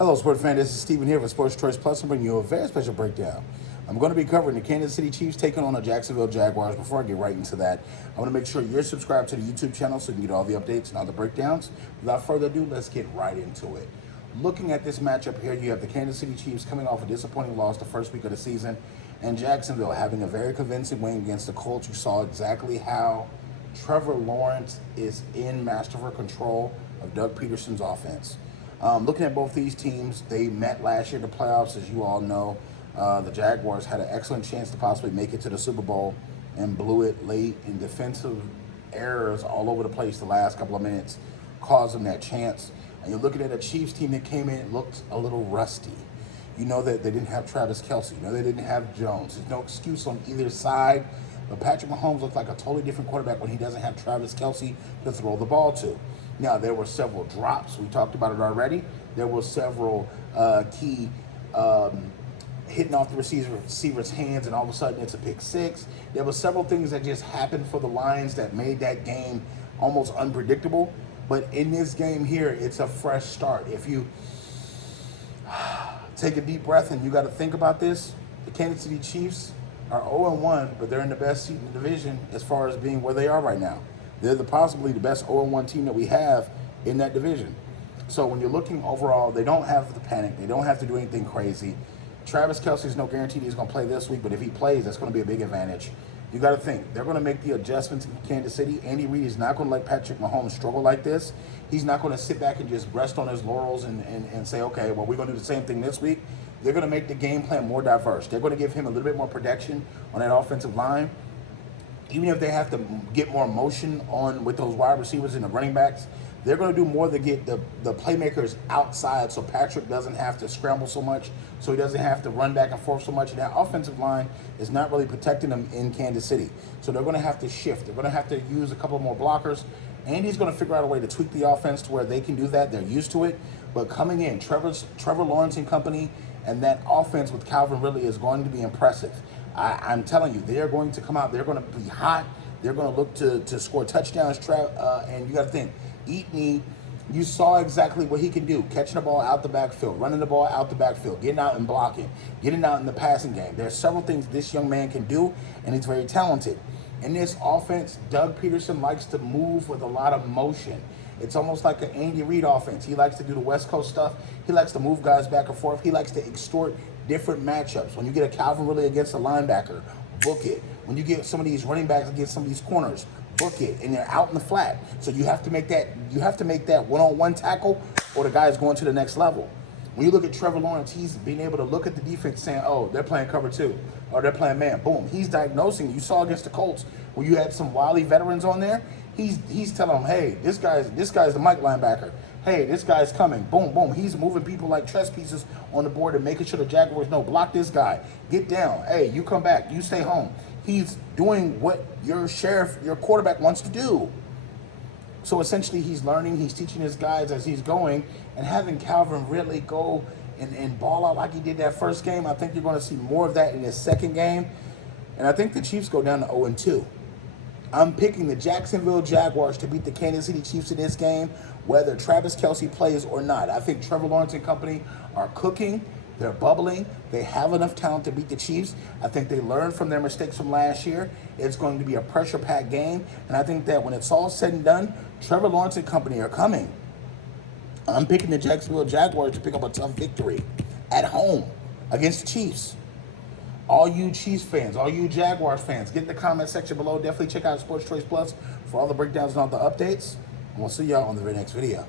Hello, sports fan. This is Steven here for Sports Choice Plus. I'm bringing you a very special breakdown. I'm going to be covering the Kansas City Chiefs taking on the Jacksonville Jaguars. Before I get right into that, I want to make sure you're subscribed to the YouTube channel so you can get all the updates and all the breakdowns. Without further ado, let's get right into it. Looking at this matchup here, you have the Kansas City Chiefs coming off a disappointing loss the first week of the season, and Jacksonville having a very convincing win against the Colts. You saw exactly how Trevor Lawrence is in masterful control of Doug Peterson's offense. Looking at both these teams, they met last year in the playoffs, as you all know. The Jaguars had an excellent chance to possibly make it to the Super Bowl and blew it late in defensive errors all over the place the last couple of minutes, caused them that chance. And you're looking at a Chiefs team that came in, looked a little rusty. You know that they didn't have Travis Kelce. You know they didn't have Jones. There's no excuse on either side. But Patrick Mahomes looks like a totally different quarterback when he doesn't have Travis Kelce to throw the ball to. Now, there were several drops. We talked about it already. There were several key hitting off the receiver's hands, and all of a sudden it's a pick six. There were several things that just happened for the Lions that made that game almost unpredictable. But in this game here, it's a fresh start. If you take a deep breath and you got to think about this, the Kansas City Chiefs are 0-1, but they're in the best seat in the division as far as being where they are right now. They're possibly the best 0-1 team that we have in that division. So when you're looking overall, they don't have to panic. They don't have to do anything crazy. Travis Kelce is no guarantee he's going to play this week, but if he plays, that's going to be a big advantage. You got to think, they're going to make the adjustments in Kansas City. Andy Reid is not going to let Patrick Mahomes struggle like this. He's not going to sit back and just rest on his laurels and say, okay, well, we're going to do the same thing this week. They're going to make the game plan more diverse. They're going to give him a little bit more protection on that offensive line. Even if they have to get more motion on with those wide receivers and the running backs, they're going to do more to get the playmakers outside so Patrick doesn't have to scramble so much, so he doesn't have to run back and forth so much. And that offensive line is not really protecting them in Kansas City. So they're going to have to shift. They're going to have to use a couple more blockers. Andy's going to figure out a way to tweak the offense to where they can do that. They're used to it. But coming in, Trevor Lawrence and company, and that offense with Calvin Ridley is going to be impressive. I'm telling you, they're going to come out. They're going to be hot. They're going to look to score touchdowns. And you got to think, Eaton, you saw exactly what he can do. Catching the ball out the backfield, running the ball out the backfield, getting out and blocking, getting out in the passing game. There's several things this young man can do, and he's very talented. In this offense, Doug Peterson likes to move with a lot of motion. It's almost like an Andy Reid offense. He likes to do the West Coast stuff. He likes to move guys back and forth. He likes to extort different matchups. When you get a Calvin Ridley against a linebacker, book it. When you get some of these running backs against some of these corners, book it. And they're out in the flat. So you have to make that one-on-one tackle, or the guy's going to the next level. When you look at Trevor Lawrence, he's being able to look at the defense saying, oh, they're playing cover two, or they're playing man. Boom. He's diagnosing. You saw against the Colts where you had some wily veterans on there. He's telling them, hey, this guy's the Mike linebacker. Hey, this guy's coming. Boom, boom. He's moving people like chess pieces on the board and making sure the Jaguars know, block this guy. Get down. Hey, you come back. You stay home. He's doing what your quarterback wants to do. So essentially he's learning, he's teaching his guys as he's going, and having Calvin Ridley go and ball out like he did that first game, I think you're going to see more of that in his second game. And I think the Chiefs go down to 0-2. I'm picking the Jacksonville Jaguars to beat the Kansas City Chiefs in this game, whether Travis Kelce plays or not. I think Trevor Lawrence and company are cooking. They're bubbling. They have enough talent to beat the Chiefs. I think they learned from their mistakes from last year. It's going to be a pressure-packed game. And I think that when it's all said and done, Trevor Lawrence and company are coming. I'm picking the Jacksonville Jaguars to pick up a tough victory at home against the Chiefs. All you Chiefs fans, all you Jaguars fans, get in the comment section below. Definitely check out Sports Choice Plus for all the breakdowns and all the updates. And we'll see y'all on the very next video.